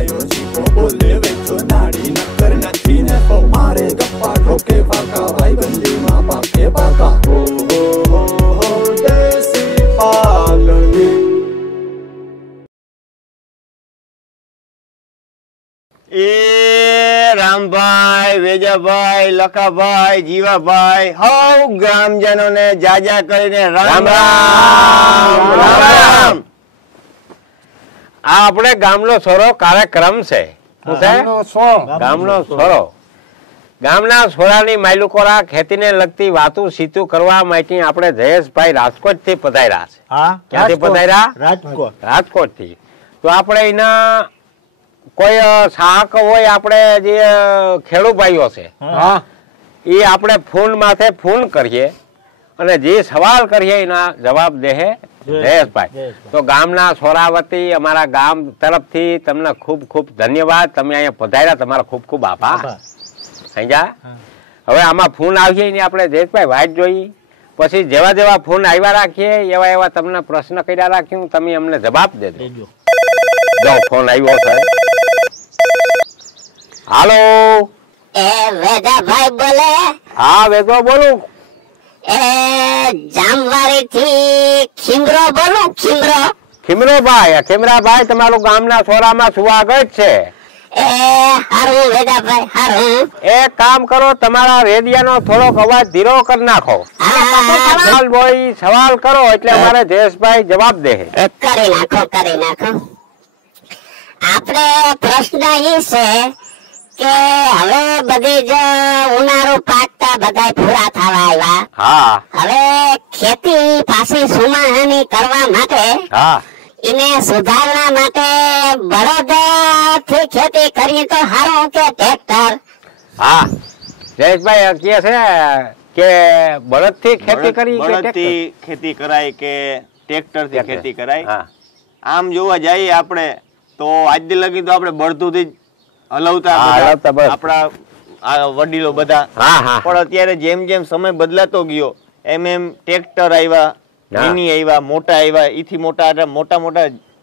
ભાઈઓ જીવો બોલે વેચો નાડી નકર નથી ને તો મારે ગપ્પા ઠોકે પાકા ભાઈબંધીમાં પાકે પાકા હો દેશી પાલડી એ રામભાઈ, વેજાભાઈ, લખાભાઈ, જીવાભાઈ, હવ ગ્રામજનોને જાજા કરીને રામ રામ રામ રામ. આ આપણે ગામનો સોરો કાર્યક્રમ છે. ગામનો સોરો. ગામના સોરાની માયલુકોરા ખેતીને લગતી વાતું સીતું કરવા માટે આપણે જયેશભાઈ રાજકોટ થી પધાર્યા છે. ક્યાંથી પધાર્યા? રાજકોટ થી. તો આપણે એના કોઈ સહાયક હોય, આપણે જે ખેડૂત ભાઈઓ છે એ આપણે ફોન માથે ફોન કરીએ અને જે સવાલ કરીએ એના જવાબ દે જયેશભાઈ. તો ગામના સોરાવતી અમારા ગામ તરફથી તમને ખૂબ ખૂબ ધન્યવાદ. તમે અહીંયા પધાર્યા, તમારો ખૂબ ખૂબ આભાર. સમજા? હવે આમાં ફોન આવીએ ને આપણે જયેશભાઈ વાટ જોઈએ, પછી જેવા જેવા ફોન આવ્યા રાખીએ એવા એવા તમને પ્રશ્ન કર્યા રાખ્યું, તમે અમને જવાબ દેજો. જો ફોન આવ્યો છે. હાલો, એ વેદાભાઈ બોલે? હા વેદો બોલું. એ જામવારી થી ખીમરો બોલું? ખીમરોભાઈ, ખીમરાભાઈ તમારું ગામના સોરામાં સ્વાગત છે. એ હારું વેદાભાઈ, હારું. એક કામ કરો, તમારા રેડિયાનો થોડોક અવાજ ધીરો કરી નાખો. સવાલ કરો એટલે અમારે જયેશભાઈ જવાબ દે. કરી નાખો. આપણે પ્રશ્ન એ છે કે હવે બધી જ ઉનાળુ પાકતા બધા પૂરા થવા આવ્યા. હા. હવે ખેતી પાછી સુમાહાની કરવા માટે, હા, એને સુધારવા માટે બળદ થી ખેતી કરીએ તો સારું કે ટ્રેક્ટર? હા, જયેશભાઈ કહે છે કે બળદ થી ખેતી કરી, બળદથી ખેતી કરાય કે ટ્રેક્ટર થી ખેતી કરાય. આમ જોવા જઈએ આપણે તો આજ દી લગી તો આપણે બળદુથી જ હલવતા આપણા વડીલો બધા. પણ અત્યારે જેમ જેમ સમય બદલાતો ગયો એમ એમ ટ્રેક્ટર આવ્યા, મિની આવ્યા, મોટા આવ્યા. એથી મોટા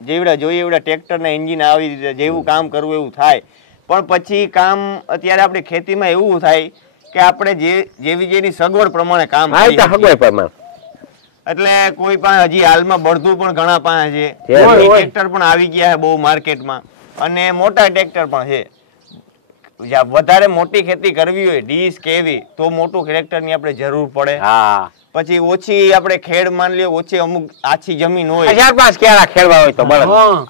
જેવડા જોઈએ એવડા ટ્રેક્ટર ના એન્જિન આવી રીતે જેવું કામ કરવું એવું થાય. પણ પછી કામ અત્યારે આપણે ખેતીમાં એવું થાય કે આપણે જેવી સગવડ પ્રમાણે કામ કરીએ. એટલે કોઈ પાસે હજી હાલમાં બળદું પણ ઘણા પાસે છે, ટ્રેક્ટર પણ આવી ગયા છે બહુ માર્કેટમાં, અને મોટા ટ્રેક્ટર પણ છે. વધારે મોટી ખેતી કરવી હોય ડીશ કેવી તો મોટું ટ્રેક્ટર ની આપણે જરૂર પડે. પછી ઓછી આપણે ખેડ માન લ્યો, ઓછી અમુક આછી જમીન હોય,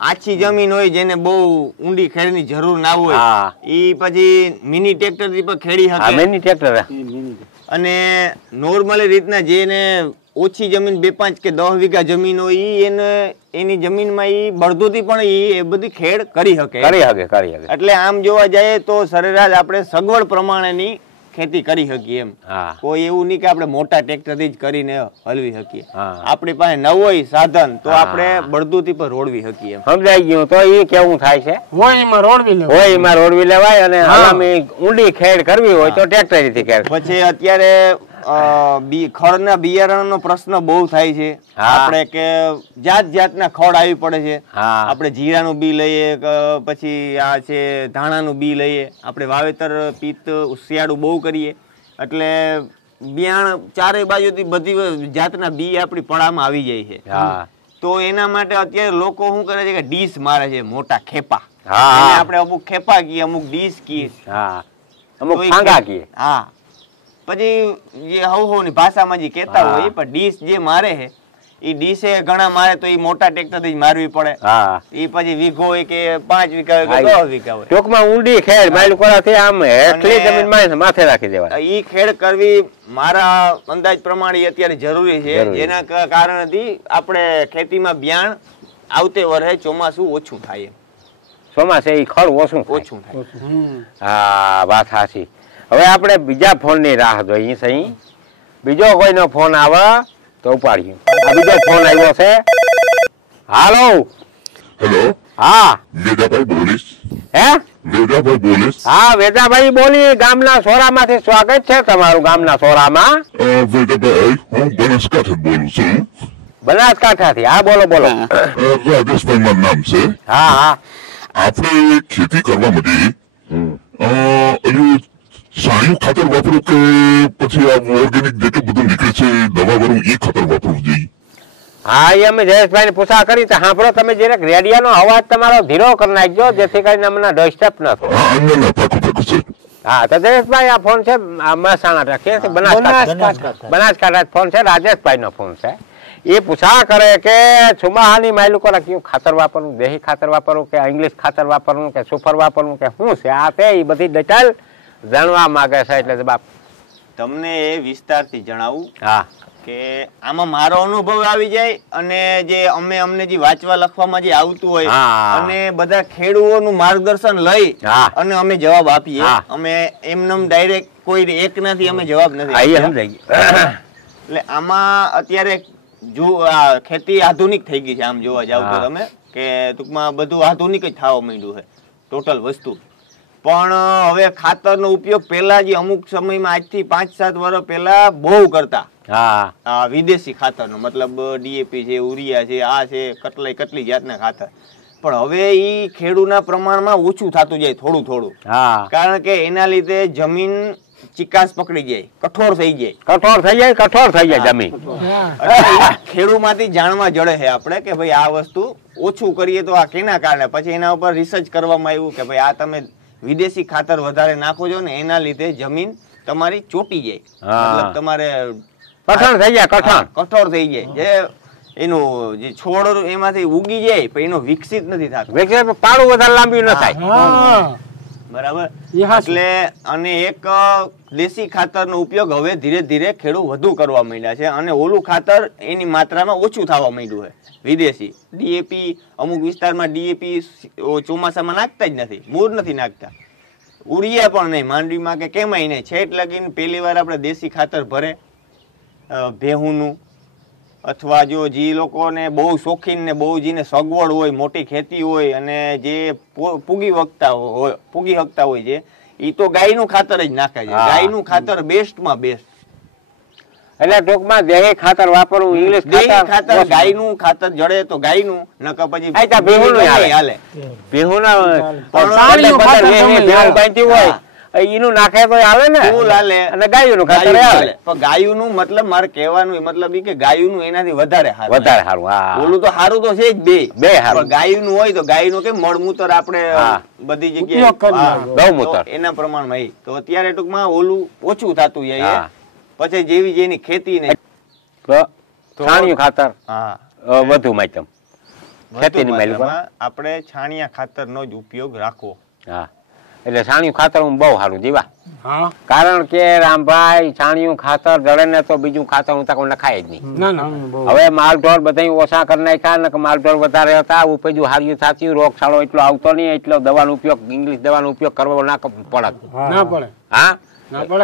આછી જમીન હોય જેને બહુ ઊંડી ખેડ ની જરૂર ના હોય, ઈ પછી મિની ટ્રેક્ટર થી પણ ખેડી શકે. અને નોર્મલી રીતના જેને ઓછી જમીન 2-5 કે 10 વીઘા જમીન હોય એની જમીનમાં ઈ બળદુથી પણ એ બધી ખેડ કરી શકે. એટલે આમ જોવા જઈએ તો સરેરાશ આપણે સગવડ પ્રમાણેની ખેતી કરી શકીએ એમ. કોઈ એવું નહીં કે આપણે મોટા ટ્રેક્ટર થી જ કરીને હલવી શકીએ. આપણી પાસે ન હોય સાધન તો આપણે બળદુથી પણ રોડવી શકીએ. સમજાઈ ગયું. તો એ કેવું થાય છે, હોયમાં રોડવી લેવાય, અને ઊંડી ખેડ કરવી હોય તો ટ્રેક્ટર થી ખેડ. પછી અત્યારે ખડના બિયારણનો પ્રશ્ન બહુ થાય છે. આપણે કે જાતના ખડ આવી પડે છે. આપણે જીરાનું બી લઈએ, પછી આ છે ધાણાનું બી લઈએ. આપણે વાવેતર શિયાળું બહુ કરીએ એટલે બિયાણ ચારે બાજુથી બધી જાતના બી આપણી પડામાં આવી જાય છે. તો એના માટે અત્યારે લોકો શું કરે છે કે ડીશ મારે છે, મોટા ખેપા. આપણે અમુક ખેપા કીએ, અમુક ડીશ કીએ, અમુક ફાંગા કીએ. પછી જે હવ ની ભાષામાં જે કેતા હોય પણ ડીશ જે મારે છે એ ડીશે ઘણા મારે તો એ મોટા ટ્રેક્ટર થી મારવી પડે. એ પછી વીઘો હોય કે 5 વીઘા હોય કે 10 વીઘા હોય, ટૂંકમાં ઊંડી ખેડ માઇલકોરાથી આમ હેઠલી જમીનમાં માથે રાખી દેવાય. ઈ ખેડ કરવી મારા અંદાજ પ્રમાણે અત્યારે જરૂરી છે. જેના કારણથી આપણે ખેતીમાં બિયાણ આવતે વર્ષે ચોમાસું ઓછું થાય. ચોમાસે એ ખડ ઓછું થાય. હા, વાત સાચી. હવે આપણે બીજા ફોન ની રાહ જોઈએ સહી. બીજો કોઈનો ફોન આવે તો ઉપાડીએ. આ બીજો ફોન આવ્યો છે. હાલો. હેલો. હા, વેદાભાઈ બોલીશ. હે? વેદાભાઈ બોલીશ. હા, વેદાભાઈ બોલી. ગામના સોરામાંથી સ્વાગત છે તમારું ગામના સોરામાં. વેદાભાઈ હું બનાસકાંઠા બોલું છું. બનાસકાંઠાથી? હા, બોલો. રાજેશભાઈ મારું નામ છે. હા. આપણે ખેતી કરવા માટે છાણિયું ખાતર વાપરો કે પછી આ ઓર્ગેનિક જે બધું નીકળે છે દવા વાળું એ ખાતર વાપરવું જોઈએ? હા, એ અમે જયેશભાઈ ને પૂછા કરી તો સાંભળો તમે જરાક રેડિયાનો અવાજ તમારો ધીરો કરી નાખજો જેથી કરીને અમને ડિસ્ટર્બ ન થાય. હા, તો જયેશભાઈ આ ફોન છે મહેસાણા કે બનાસકાંઠા ફોન છે, રાજેશભાઈ નો ફોન છે. એ પૂછા કરે કે છુમાહાની માયલુકો કયું ખાતર વાપરવું, દેશી ખાતર વાપરવું કે ઇંગ્લિશ ખાતર વાપરવું કે સુપર વાપરવું કે શું છે આ તે એ બધી ડિટેલ જાણવા માંગે છે. એટલે બાપ તમને એ વિસ્તારથી જણાવું. હા, કે આમાં મારો અનુભવ આવી જાય અને જે અમને જે વાંચવા લખવામાં જે આવતું હોય અને બધા ખેડૂતોનું માર્ગદર્શન લઈ અને અમે જવાબ આપીએ. અમે એમને ડાયરેક્ટ કોઈ એક નથી અમે જવાબ નથી. એટલે આમાં અત્યારે ખેતી આધુનિક થઈ ગઈ છે. આમ જોવા જાવ તો તમે કે ટૂંકમાં બધું આધુનિક જ થવા માંડ્યું છે ટોટલ વસ્તુ. પણ હવે ખાતરનો ઉપયોગ પહેલા જે અમુક સમયમાં આજથી 5-7 વર્ષ પહેલા બહુ કરતા. વિદેશી ખાતરનો મતલબ ડીએપી છે, યુરિયા છે, આ છે, કેટલી જાતના ખાતર. પણ હવે ઈ ખેડૂતના પ્રમાણમાં ઓછું થતું જાય થોડું થોડું. કારણ કે એના લીધે જમીન ચિકાસ પકડી જાય, કઠોર થઈ જાય જમીન. ખેડૂતમાંથી જાણવા જડે છે આપણે કે ભાઈ આ વસ્તુ ઓછું કરીએ તો આ કેના કારણે. પછી એના ઉપર રિસર્ચ કરવામાં આવ્યું કે ભાઈ આ તમે વિદેશી ખાતર વધારે નાખો છો ને એના લીધે જમીન તમારી ચોટી જાય, મતલબ તમારે કઠોર થઈ જાય. જે એનું જે છોડ એમાંથી ઉગી જાય પણ એનો વિકસિત નથી થતો, પાડું વધારે લાંબી ન થાય. બરાબર. એટલે અને એક દેશી ખાતરનો ઉપયોગ હવે ધીરે ધીરે ખેડૂત વધુ કરવા માંડ્યા છે અને ઓલું ખાતર એની માત્રામાં ઓછું થવા માંડ્યું છે. વિદેશી ડીએપી અમુક વિસ્તારમાં ડીએપી ચોમાસામાં નાખતા જ નથી, મૂળ નથી નાખતા. ઉરિયા પણ નહીં માંડવીમાં કે કેમાંય નહીં. છેટ લગીને પહેલી વાર આપણે દેશી ખાતર ભરે ભેહુંનું, અથવા જો જે લોકોને બહુ શોખીન ને બહુ જેને સગવડ હોય, મોટી ખેતી હોય અને જે પૂગી શકતા હોય છે એ તો ગાયનું ખાતર જ નાખે છે. ગાયનું ખાતર બેસ્ટમાં બેસ્ટ. એટલે ટૂંકમાં દેશી ખાતર વાપરવું, ઇંગ્લિશ ખાતર ગાયનું ખાતર જડે તો ગાયનું, નકર પછી હાલે. એનું નાખે તો આવે ને, અને ગાયનું ખાતર આવે. પણ ગાયનું મતલબ મારે કહેવાનું મતલબ કે ગાયનું એનાથી વધારે સારું. ઓલું તો સારું તો છે જ બે સારું. ગાયનું હોય તો ગાયનું કેમ મળમૂત્ર આપણે બધી જગ્યાએ ગૌમૂત્ર એના પ્રમાણમાં. તો અત્યારે ટૂંકમાં ઓલું ઓછું થતું જાય. પછી જેવી જેની ખેતી ને છાણિયું ખાતર વધુ માધ્યમ આપણે છાણિયા ખાતર નો જ ઉપયોગ રાખવો. એટલે છાણિયું ખાતર હું બહુ સારું જીવા. કારણ કે રામભાઈ છાણિયું ખાતર જડે ને તો બીજું ખાતર હું તક નખાય જ નહીં. હવે માલઢોર બધા ઓછા કરી નાખ્યા ને માલઢોર વધારે હતા, ઉપજુ હાર્યું થતું, રોગચાળો એટલો આવતો નહીં, એટલો દવાનો ઉપયોગ ઇંગ્લિશ દવાનો ઉપયોગ કરવો ના પડે. હા,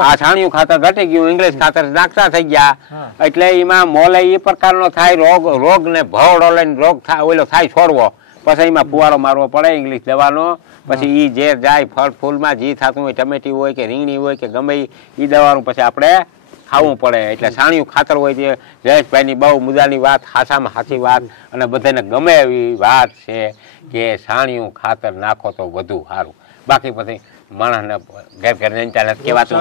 આ છાણિયું ખાતર ઘટી ગયું, ઇંગ્લિશ ખાતર નાખતા થઈ ગયા. એટલે એમાં મોલે એ પ્રકારનો થાય રોગ ને ભવડો લઈને રોગ ઓલો થાય છોડવો. પછી એમાં ફુવારો મારવો પડે ઇંગ્લિશ દવાનો. પછી ઈ જે જાય ફળ ફૂલમાં જે થતું હોય, ટમેટી હોય કે રીંગણી હોય કે ગમે એ દવાનું પછી આપણે ખાવું પડે. એટલે છાણિયું ખાતર હોય છે. જયેશભાઈની બહુ મુદ્દાની વાત, હાસામાં સાચી વાત અને બધાને ગમે એવી વાત છે કે છાણિયું ખાતર નાખો તો વધુ સારું. બાકી પછી માણસને ઘેર ઘેર જનતા નથી કહેવાતું.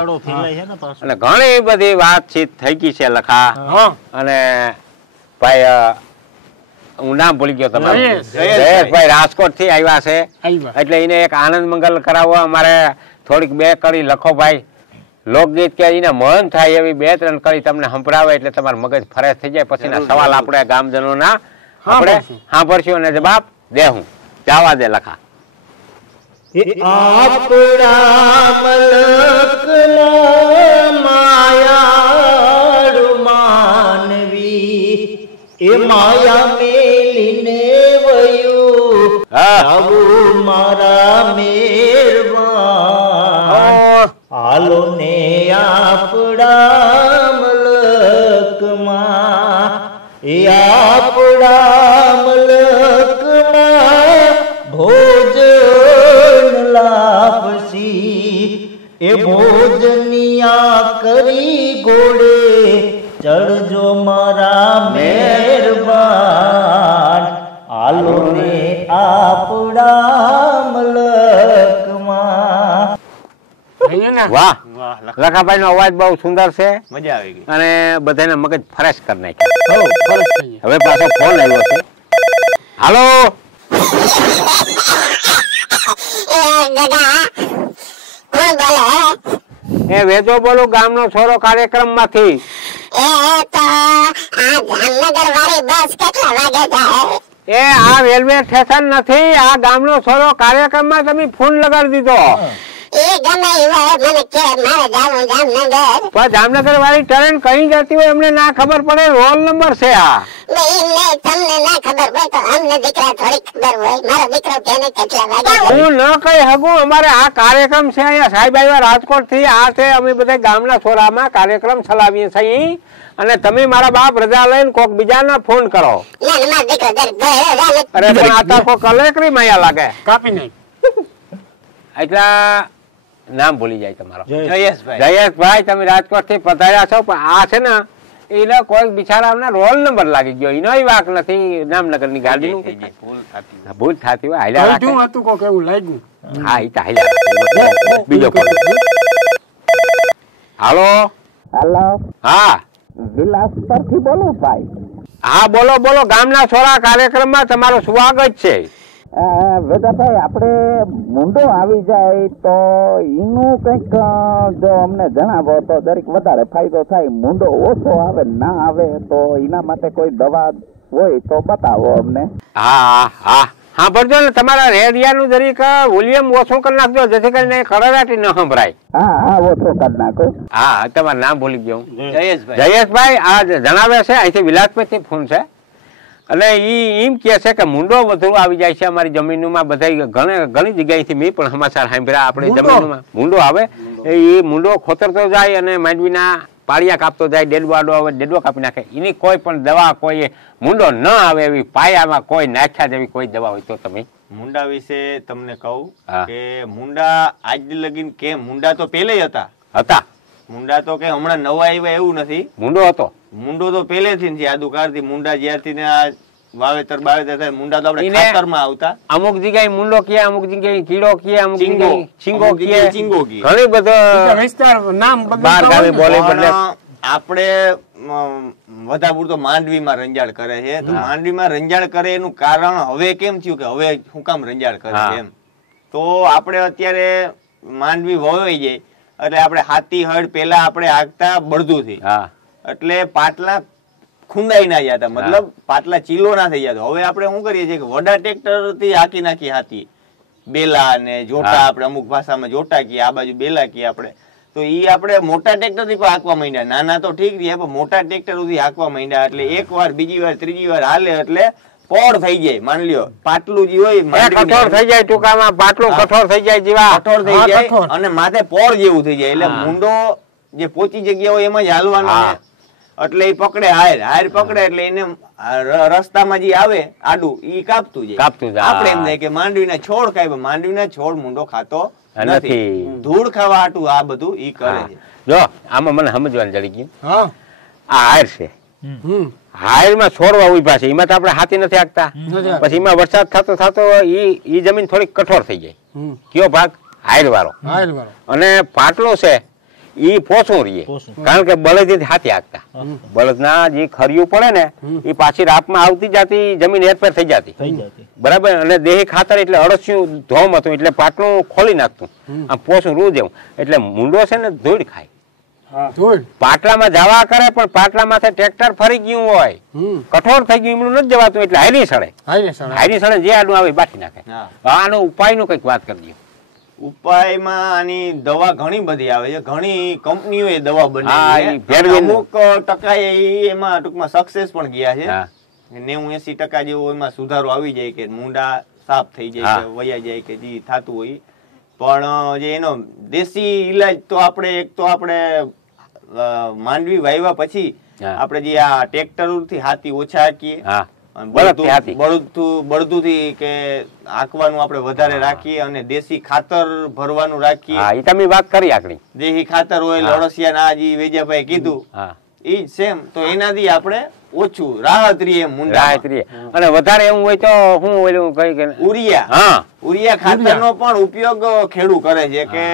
અને ઘણી બધી વાતચીત થઈ ગઈ છે લખા. અને ભાઈ હું નામ ભૂલી ગયો તમારું, જયેશભાઈ રાજકોટ થી આવ્યા છે. એટલે એને એક આનંદ મંગલ કરાવવો અમારે થોડીક 2 કડી લખો ભાઈ લોકગીત કે એને મન થાય એવી 2-3 કડી તમને સંભળાવે એટલે તમારું મગજ ફ્રેશ થઈ જાય. પછીના સવાલ આપણે ગામજનોના આપણે સાંભળશું અને જવાબ દેહું. જવા દે લખા. આપણા મલકના માયાળુ માનવી એ માયા મેલીને વયું આવું મારા મેરવાન. હાલો ને આપણા મલકમાં એ આપણા મલકમાં ભોજન લાપસી એ ભોજનિયા કરી ઘોડે ચડજો મારા મહેરબાન. આલો ને આપણા વાહ લખાભાઈ નો અવાજ બહુ સુંદર છે, મજા આવી ગઈ અને બધાને મગજ ફ્રેશ કરી નાખ્યા. હવે પાછો ફોન આવ્યો છે. હાલો એ વેદો બોલું, ગામનો છોરો કાર્યક્રમ માંથી. એ આ રેલવે સ્ટેશન નથી, આ ગામનો છોરો કાર્યક્રમ માં તમે ફોન લગાડી દીધો. પણ જામનગર વાળી ટ્રેન કઈ જતી હોય એમને ના ખબર પડે, રોલ નંબર છે આ. હું ન કહી શકું, અમારે આ કાર્યક્રમ છે અહીંયા સાહેબ આવ્યા રાજકોટ થી, આ છે અમે બધા ગામના છોરામાં કાર્યક્રમ ચલાવીએ છીએ, અને તમે મારા બાપ રજા લઈને કોક બીજાને ફોન કરો. અરે પણ આ તો કોક કલેકરી માયા લાગે. કાપી નહીં એટલા નામ ભૂલી જાય તમારો. જયેશભાઈ તમે રાજકોટ થી પધાર્યા છો, પણ આ છે ને એને કોઈ બિચારા રોલ નંબર લાગી ગયો, એનો વાક નથી. જામનગર ની ગાડી નું ભૂલ થતી હોય. હા એ તો બીજો કોણ? હાલો હા વિલાસપુર થી બોલું ભાઈ. હા બોલો બોલો, ગામના છોરા કાર્યક્રમ માં તમારું સ્વાગત છે. વેદાભાઈ આપણે મુંડો આવી જાય તો એનું કંઈક જો અમને જણાવો તો દરેક વધારે ફાયદો થાય. મુંડો ઓછો આવે ના આવે તો એના માટે કોઈ દવા હોય તો બતાવો અમને. હા હા હા ભરજો ને, તમારા રેડિયાનું જરીક વોલ્યુમ ઓછું કરી નાખજો, જેથી કરીને કડરાટી ન સંભળાય. હા હા ઓછો કરી નાખો. હા તમારું નામ ભૂલી ગયો. જયેશભાઈ આ જણાવે છે, અહીંથી વિલાસભાઈ થી ફોન છે, અને એમ કે છે કે મુંડો વધુ આવી જાય છે અમારી જમીનમાં. બધા ઘણી જગ્યાએથી મેં પણ સમાચાર સાંભળ્યા, આપણી જમીનમાં મુંડો આવે, એ મુંડો ખોતરતો જાય અને માંડવીના પાળિયા કાપતો જાય, ડેડવાડો આવે ડેડવો કાપી નાખે. એની કોઈ પણ દવા, કોઈ મુંડો ન આવે એવી પાયામાં કોઈ નાખ્યા જેવી કોઈ દવા હોય તો તમે. મુંડા વિશે તમને કહું કે મુંડા આજ લગીન કે મુંડા તો પેલે હતા. મુંડા તો કે હમણાં નવા આવ્યા એવું નથી, મુંડો હતો. મુંડો તો પહેલેથી જ આદુકાળથી મુંડા જ્યારથી ને આ વાવેતર થાય, મુંડા તો આપણે ખાતરમાં આવતા. અમુક જગ્યાએ મુંડો કહે, અમુક જગ્યાએ કીડો કહે, અમુક જગ્યાએ ચીંગો કહે, ઘણી બધા વિસ્તાર નામ બહાર ગામે બોલે. આપણે વધારે પૂરતો માંડવીમાં રંજાડ કરે છે, તો માંડવીમાં રંજાડ કરે એનું કારણ હવે કેમ થયું કે હવે શું કામ રંજાડ કરે છે એમ. તો આપણે અત્યારે માંડવી વવાઈ જાય એટલે આપણે હાથી હળ પેલા આપણે આગતા બળદું થી, એટલે પાટલા ખુંદાઈ ના જતા, મતલબ પાટલા ચીલો ના થઈ જતો. હવે આપણે શું કરીએ છીએ કે વડા ટ્રેક્ટર થી હાકી નાખી હાથી, બેલા ને જોટા, આપણે અમુક ભાષામાં જોટા કીએ, આ બાજુ બેલા કીએ આપણે. તો ઈ આપણે મોટા ટ્રેક્ટર થી પણ હાંકવા માંડ્યા. નાના તો ઠીક છે, પણ મોટા ટ્રેક્ટર સુધી હાંકવા માંડ્યા. એટલે એક વાર, બીજી વાર, ત્રીજી વાર હાલે એટલે પોળ થઈ જાય. માન લ્યો પાટલું જે હોય કઠોર થઈ જાય, ટૂંકામાં પાટલું કઠોર થઈ જાય, જેવા કઠોર થઈ જાય અને માથે પોળ જેવું થઈ જાય. એટલે મુંડો જે પોચી જગ્યા હોય એમાં જ હાલવાનું, એટલે એ પકડે હાર પકડે એટલે એને રસ્તામાં જે આવે આડું ઈ કાપતું જાય. આપણે એમ થાય કે માંડવીના છોડ ખાય, માંડવીના છોડ મુંડો ખાતો નથી, ધૂળ ખાવા હાટું આ બધું ઈ કરે છે. જો આમાં મને સમજવાનું જડી ગયું, આ હાર છે, હારમાં છોડવા ઉભા છે, એમાં તો આપણે હાથી નથી હાંકતા. પછી એમાં વરસાદ થતો થતો ઈ જમીન થોડી કઠોર થઈ જાય. કયો ભાગ? હાર વાળો. અને પાટલો છે ઈ પોસું રહીએ, કારણ કે બળદ હાથી હાંકતા. બળદ ના જે ખરિયું પડે ને એ પાછી રાપમાં આવતી જતી, જમીન હેરફેર થઈ જતી, બરાબર. અને દેહી ખાતર એટલે અળસિયું ધોમ હતું, એટલે પાટલું ખોલી નાખતું, આમ પોસું રૂ જેવું. એટલે મુંડો છે ને ધૂળ ખાય, પાટલામાં જવા કરે, પણ પાટલા માથે ટ્રેક્ટર ફરી ગયું હોય, કઠોર થઈ ગયું, એમનું નથી જવાતું, એટલે હારી સડે. હારી સડે જે આડું આવે બાકી નાખે. આનો ઉપાય નું કઈક વાત કરી દો. ઉપાયમાં આની દવા ઘણી બધી આવે છે, ઘણી કંપનીઓ એ દવા બનાવી છે. અમુક ટકા એમાં ટૂંકમાં સક્સેસ પણ ગયા છે. 90-80% જેવો એમાં સુધારો આવી જાય કે મુંડા સાફ થઈ જાય, કે વયા જાય, કે જે થતું હોય. પણ જે એનો દેશી ઈલાજ તો આપણે એક તો આપણે માંડવી વાવ્યા પછી આપણે જે આ ટ્રેક્ટર થી હાથી ઓછા હાકીએ, બળદું થી કે હાંકવાનું આપણે વધારે રાખીએ, અને દેશી ખાતર ભરવાનું રાખીએ. તમે વાત કરી આકડી દેશી ખાતર હોય, અળસિયા ના જે વેજાભાઈ કીધું ઈ સેમ, તો એનાથી આપણે ઓછું રાહત રહીએ મુંડા. અને વધારે એવું હોય તો હું ઓલું કઈ કે ઉરિયા ખાતર નો પણ ઉપયોગ ખેડૂત કરે છે, કે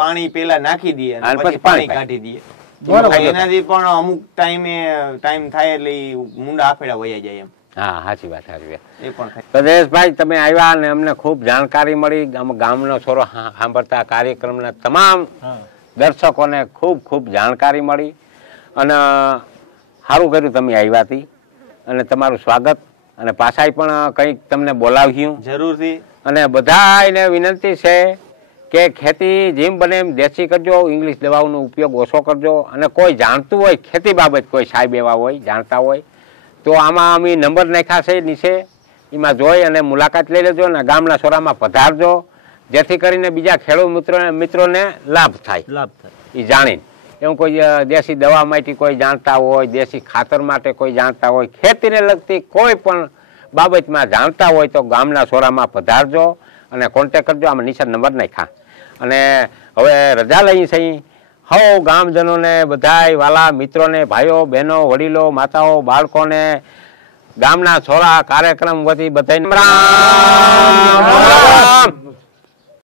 પાણી પેલા નાખી દઈએ અને અને પછી પાણી કાઢી દઈએ. એનાથી પણ અમુક ટાઈમ થાય એટલે મુંડા આફેડા વયા જાય એમ. હા, સાચી વાત, સાચી વાત. એ પણ પ્રદેશભાઈ, તમે આવ્યા અને અમને ખૂબ જાણકારી મળી. ગામનો છોરો સાંભળતા કાર્યક્રમના તમામ દર્શકોને ખૂબ ખૂબ જાણકારી મળી અને સારું કર્યું તમે આવ્યા હતી અને તમારું સ્વાગત. અને પાછા પણ કંઈક તમને બોલાવ્યું જરૂરથી. અને બધાને વિનંતી છે કે ખેતી જેમ બને એમ દેશી કરજો, ઇંગ્લિશ દવાઓનો ઉપયોગ ઓછો કરજો. અને કોઈ જાણતું હોય ખેતી બાબત, કોઈ સાહેબ એવા હોય જાણતા હોય તો આમાં અમે નંબર નાખ્યા છે નીચે, એમાં જોઈ અને મુલાકાત લઈ લેજો અને ગામના સોરામાં પધારજો, જેથી કરીને બીજા ખેડૂત મિત્રોને લાભ થાય એ જાણીને. એવું કોઈ દેશી દવા માટે કોઈ જાણતા હોય, દેશી ખાતર માટે કોઈ જાણતા હોય, ખેતીને લગતી કોઈ પણ બાબતમાં જાણતા હોય તો ગામના સોરામાં પધારજો અને કોન્ટેક કરજો. આમાં નીચે નંબર નાખ્યા. અને હવે રજા લઈ છે હવ ગામજનોને, બધાય વાલા મિત્રોને, ભાઈઓ બહેનો, વડીલો, માતાઓ, બાળકોને ગામના છોરા કાર્યક્રમ વતી બધાને રામ રામ.